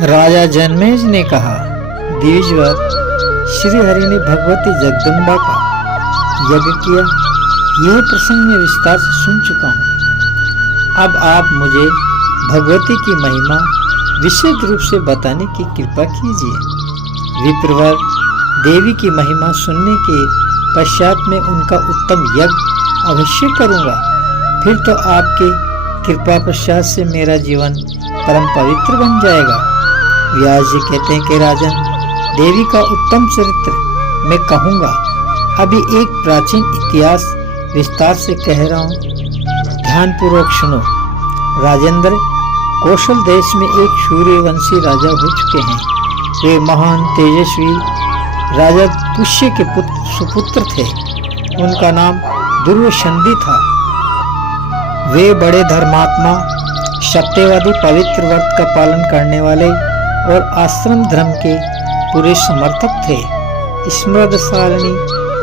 राजा जनमेज ने कहा, द्विजवर, श्री हरि ने भगवती जगदम्बा का यज्ञ किया। यह प्रसंग मैं विस्तार से सुन चुका हूँ। अब आप मुझे भगवती की महिमा विशद रूप से बताने की कृपा कीजिए। विप्रवर, देवी की महिमा सुनने के पश्चात में उनका उत्तम यज्ञ अवश्य करूँगा। फिर तो आपके कृपा पश्चात से मेरा जीवन परम पवित्र बन जाएगा। व्यास जी कहते हैं कि राजन, देवी का उत्तम चरित्र मैं कहूँगा। अभी एक प्राचीन इतिहास विस्तार से कह रहा हूँ, ध्यान पूर्वक सुनो। राजेंद्र, कौशल देश में एक सूर्यवंशी राजा हो चुके हैं। वे महान तेजस्वी राजा पुष्य के सुपुत्र थे। उनका नाम दुर्वासंधि था। वे बड़े धर्मात्मा, सत्यवादी, पवित्र व्रत का पालन करने वाले और आश्रम धर्म के पूरे समर्थक थे। स्मृतशालिनी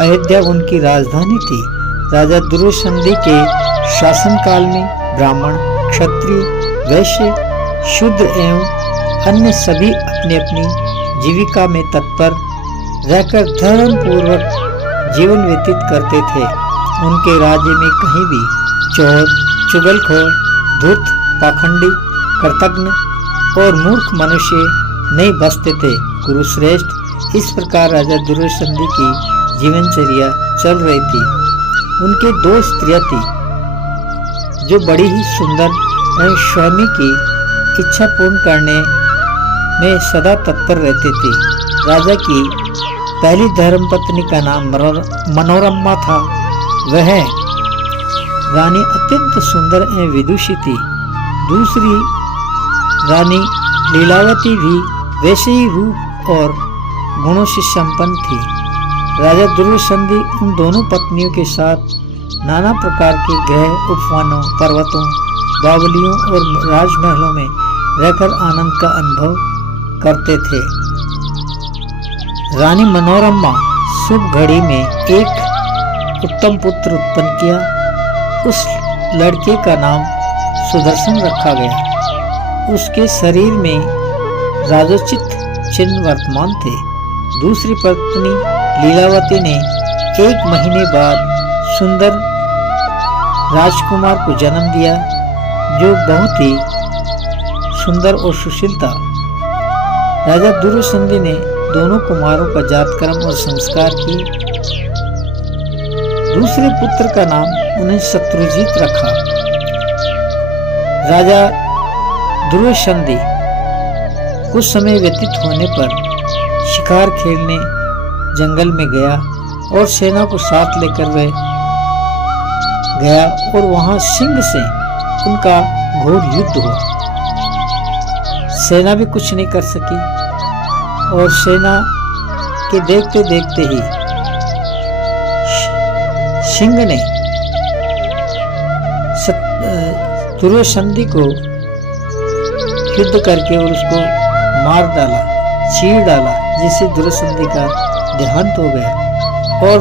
अयोध्या उनकी राजधानी थी। राजा दुर्वासंधि के शासनकाल में ब्राह्मण, क्षत्रिय, वैश्य, शूद्र एवं अन्य सभी अपनी अपनी जीविका में तत्पर रहकर धर्म पूर्वक जीवन व्यतीत करते थे। उनके राज्य में कहीं भी चोर, चुगलखोर, धूर्त, पाखंडी, कृतघ्न और मूर्ख मनुष्य नहीं बसते थे। कुरुश्रेष्ठ, इस प्रकार राजा दुर्वासंधि की जीवनचर्या चल रही थी। उनके दो स्त्रियां थी जो बड़ी ही सुंदर एवं स्वामी की इच्छा पूर्ण करने में सदा तत्पर रहते थे। राजा की पहली धर्मपत्नी का नाम मनोरमा था। वह रानी अत्यंत सुंदर एवं विदुषी थी। दूसरी रानी लीलावती भी वैसे ही रूप और गुणों से संपन्न थी। राजा दुर्वासंधि उन दोनों पत्नियों के साथ नाना प्रकार के गृह, उपवनों, पर्वतों, बावलियों और राजमहलों में रहकर आनंद का अनुभव करते थे। रानी मनोरमा शुभ घड़ी में एक उत्तम पुत्र उत्पन्न किया। उस लड़के का नाम सुदर्शन रखा गया। उसके शरीर में राजोचित चिन्ह वर्तमान थे। दूसरी पत्नी लीलावती ने 1 महीने बाद सुंदर राजकुमार को जन्म दिया, जो बहुत ही सुंदर और सुशील था। राजा दुर्वासंधि ने दोनों कुमारों का जातकर्म और संस्कार किए। दूसरे पुत्र का नाम उन्हें शत्रुजीत रखा। राजा दुर्वासंधि कुछ समय व्यतीत होने पर शिकार खेलने जंगल में गया और सेना को साथ लेकर वह गया और वहां सिंह से उनका घोर युद्ध हुआ। सेना भी कुछ नहीं कर सकी और सेना के देखते देखते ही सिंह ने दुर्वासंधि को युद्ध करके और उसको मार डाला, चीर डाला, जिससे दुर्वासंधि का देहांत हो गया। और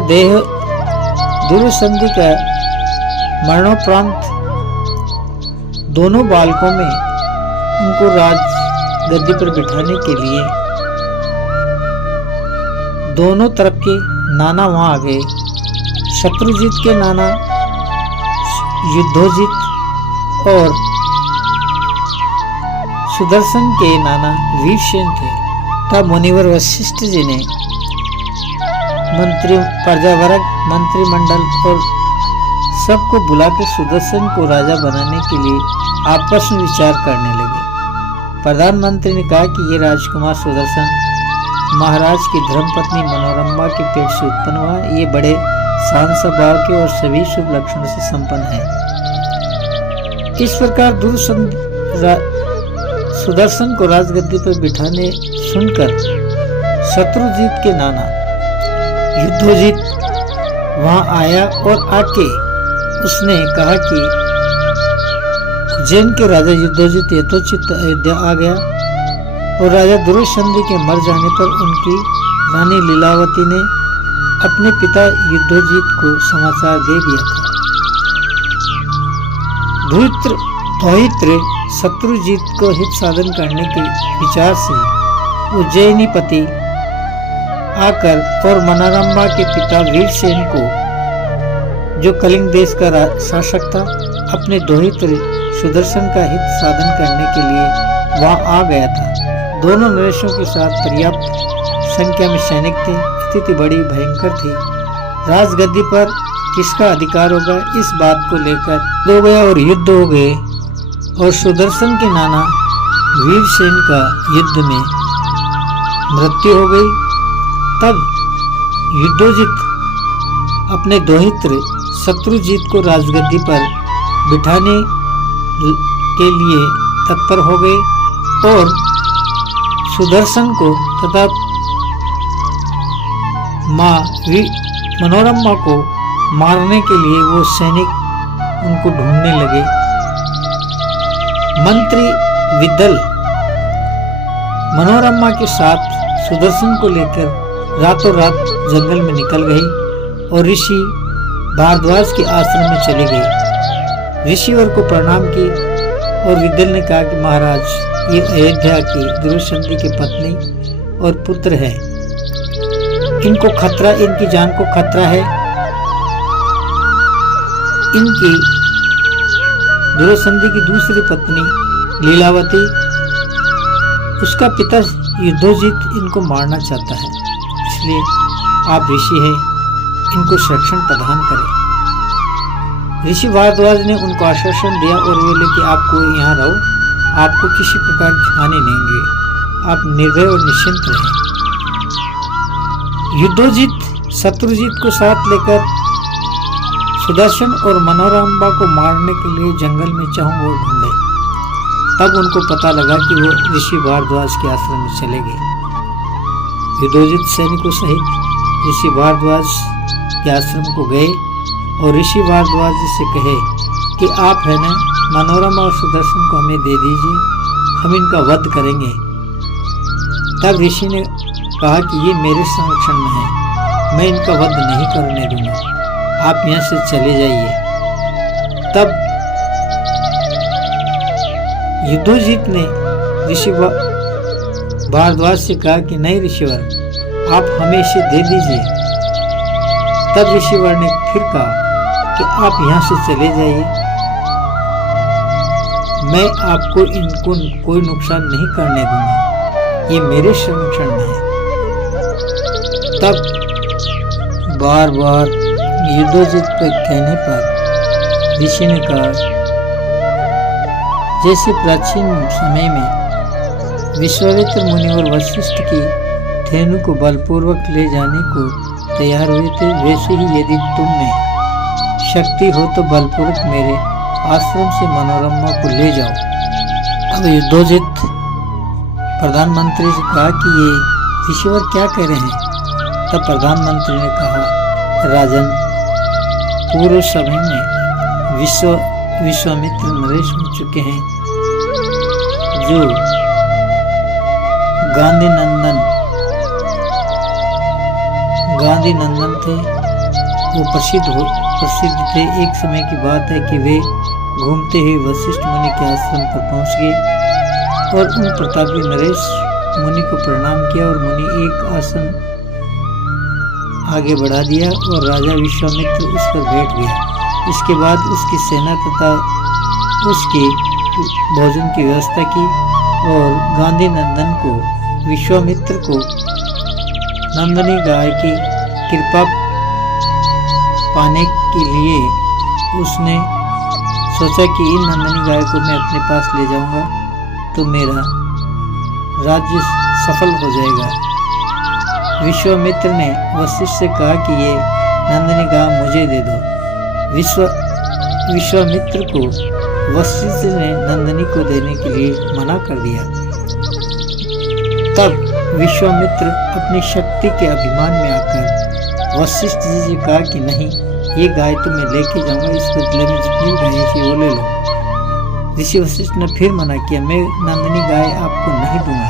दुर्वासंधि का मरणोपरांत दोनों बालकों में उनको राज गद्दी पर बिठाने के लिए दोनों तरफ के नाना वहां आ गए। शत्रुजीत के नाना युद्धोजित और सुदर्शन के नाना वीरसेन थे। तब मुनिवर वशिष्ठ जी ने प्रजावर्ग, मंत्रिमंडल और सबको बुलाकर सुदर्शन को राजा बनाने के लिए आपस में विचार करने लगे। प्रधानमंत्री ने कहा कि ये राजकुमार सुदर्शन महाराज की धर्मपत्नी मनोरमा के पेट से उत्पन्न हुआ। ये बड़े शांत स्वभाव के और सभी शुभ लक्षणों से संपन्न है। इस प्रकार सुदर्शन को राजगद्दी पर बिठाने सुनकर शत्रुजीत के नाना युद्धोजित वहां आया और आके उसने कहा कि उज्जैन के राजा युद्धोजित यथोचित अयोध्या आ गया और राजा दुर्वासंधि के मर जाने पर उनकी रानी लीलावती ने अपने पिता युद्धोजित को समाचार दे दिया था। धौहित्र शत्रुजीत को हित साधन करने के विचार से उज्जैनीपति आकर और मनोरंबा के पिता वीरसेन को, जो कलिंग देश का शासक था, अपने दोहित्र सुदर्शन का हित साधन करने के लिए वहां आ गया था। दोनों नरेशों के साथ पर्याप्त संख्या में सैनिक थे। स्थिति बड़ी भयंकर थी। राजगद्दी पर किसका अधिकार होगा, इस बात को लेकर हो गया और युद्ध हो गए और सुदर्शन के नाना वीरसेन का युद्ध में मृत्यु हो गई। तब युद्धोजित अपने दोहित्र शत्रुजीत को राजगद्दी पर बिठाने के लिए तत्पर हो गए और सुदर्शन को तथा माँ मनोरमा को मारने के लिए वो सैनिक उनको ढूंढने लगे। मंत्री विद्दल मनोरमा के साथ सुदर्शन को लेकर रातों रात जंगल में निकल गई और ऋषि भारद्वाज के आश्रम में चली गई। ऋषिवर को प्रणाम की और विद्दल ने कहा कि महाराज, ये अयोध्या की दुर्योधन की पत्नी और पुत्र है, इनको खतरा, इनकी जान को खतरा है। इनकी दुर्योधन की दूसरी पत्नी लीलावती, उसका पिता युद्धोजित इनको मारना चाहता है, इसलिए आप ऋषि हैं, इनको संरक्षण प्रदान करें। ऋषि भारद्वाज ने उनको आश्वासन दिया और बोले कि आपको यहाँ रहो, आपको किसी प्रकार की हानि नहीं होगी, आप निर्भय और निश्चिंत रहें। युद्धोजित शत्रुजीत को साथ लेकर सुदर्शन और मनोरंबा को मारने के लिए जंगल में चाहूं और ढूंढे। तब उनको पता लगा कि वो ऋषि भारद्वाज के आश्रम में चले गए। युद्धोजित सैनिकों सहित ऋषि भारद्वाज के आश्रम को गए और ऋषि भारद्वाज जी से कहे कि आप है ना, मनोरमा और सुदर्शन को हमें दे दीजिए, हम इनका वध करेंगे। तब ऋषि ने कहा कि ये मेरे संरक्षण में है, मैं इनका वध नहीं करने दूंगा, आप यहाँ से चले जाइए। तब युद्धोजित ने ऋषि भारद्वाज से कहा कि नहीं ऋषिवर, आप हमें इसे दे दीजिए। तब ऋषिवर ने फिर कहा कि आप यहाँ से चले जाइए, मैं आपको इनको कोई नुकसान नहीं करने दूंगा, ये मेरे संरक्षण में है। तब बार बार युद्धोजित के कहने पर ऋषि ने कहा, जैसे प्राचीन समय में विश्वामित्र मुनि और वशिष्ठ की धेनु को बलपूर्वक ले जाने को तैयार हुए थे, वैसे ही यदि तुम में शक्ति हो तो बलपूर्वक मेरे आश्रम से मनोरमा को ले जाओ। अब युद्धोजित प्रधानमंत्री से कहा कि ये ऋषिवर क्या कह रहे हैं। तब प्रधानमंत्री ने कहा, राजन, पूर्व समय में विश्वामित्र नरेश हो चुके हैं, जो गांधी नंदन थे, वो प्रसिद्ध थे। एक समय की बात है कि वे घूमते हुए वशिष्ठ मुनि के आश्रम पर पहुंच गए और उन प्रतापी नरेश मुनि को प्रणाम किया और मुनि एक आसन आगे बढ़ा दिया और राजा विश्वामित्र उस पर बैठ गया। इसके बाद उसकी सेना तथा उसकी भोजन की व्यवस्था की और गांधी नंदन को, विश्वामित्र को नंदनी गाय की कृपा पाने के लिए उसने सोचा कि इन नंदनी गाय को मैं अपने पास ले जाऊंगा तो मेरा राज्य सफल हो जाएगा। विश्वामित्र ने वशिष्ठ से कहा कि ये नंदनी गाय मुझे दे दो। विश्वामित्र को वशिष्ठ ने नंदनी को देने के लिए मना कर दिया। तब विश्वामित्र अपनी शक्ति के अभिमान में आकर वशिष्ठ जी से कहा कि नहीं, ये गाय तो मैं लेके जाऊंगा, इस बदले में जितनी गायें थी वो ले लो। ऋषि वशिष्ठ ने फिर मना किया, मैं नंदनी गाय आपको नहीं दूंगा।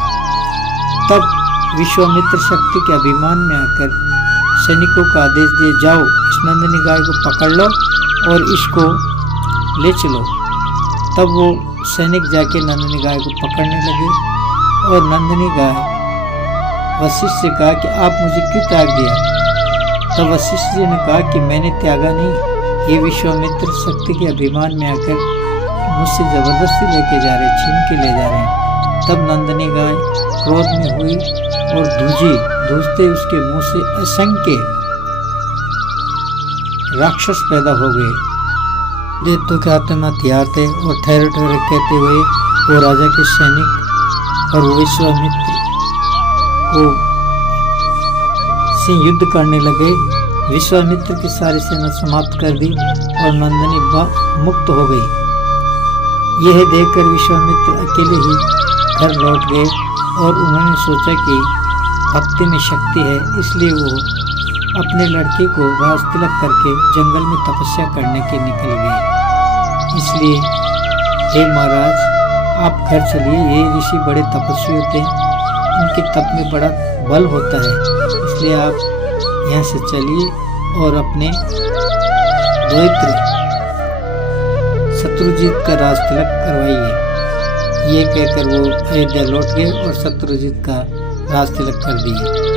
तब विश्वामित्र शक्ति के अभिमान में आकर सैनिकों का आदेश दिए, जाओ इस नंदनी गाय को पकड़ लो और इसको ले चलो। तब वो सैनिक जाके नंदिनी गाय को पकड़ने लगे और नंदिनी गाय वशिष्ठ से कहा कि आप मुझे क्यों त्याग दिया। तब वशिष्ठ जी ने कहा कि मैंने त्यागा नहीं, ये विश्वामित्र शक्ति के अभिमान में आकर मुझसे जबरदस्ती लेके जा रहे, छीन के ले जा रहे हैं। तब नंदिनी गाय क्रोध में हुई और धूजते उसके मुंह से असंख्य राक्षस पैदा हो गए। दैत्यों के हाथ में हथियार थे और ठहरे ठहरे कहते हुए वो राजा के सैनिक और विश्वामित्र को से युद्ध करने लगे। विश्वामित्र की सारी सेना समाप्त कर दी और नंदिनी मुक्त हो गई। यह देखकर विश्वामित्र अकेले ही घर लौट गए और उन्होंने सोचा कि भक्ति में शक्ति है, इसलिए वो अपने लड़के को राज तिलक करके जंगल में तपस्या करने के निकल गए। इसलिए हे महाराज, आप घर चलिए, ये ऋषि बड़े तपस्वी होते हैं, इनके तप में बड़ा बल होता है, इसलिए आप यहाँ से चलिए और अपने दौहित्र शत्रुजीत का राज तिलक करवाइए। ये कहकर वो अयोध्या लौट गए और शत्रुजीत का राज तिलक कर दिए।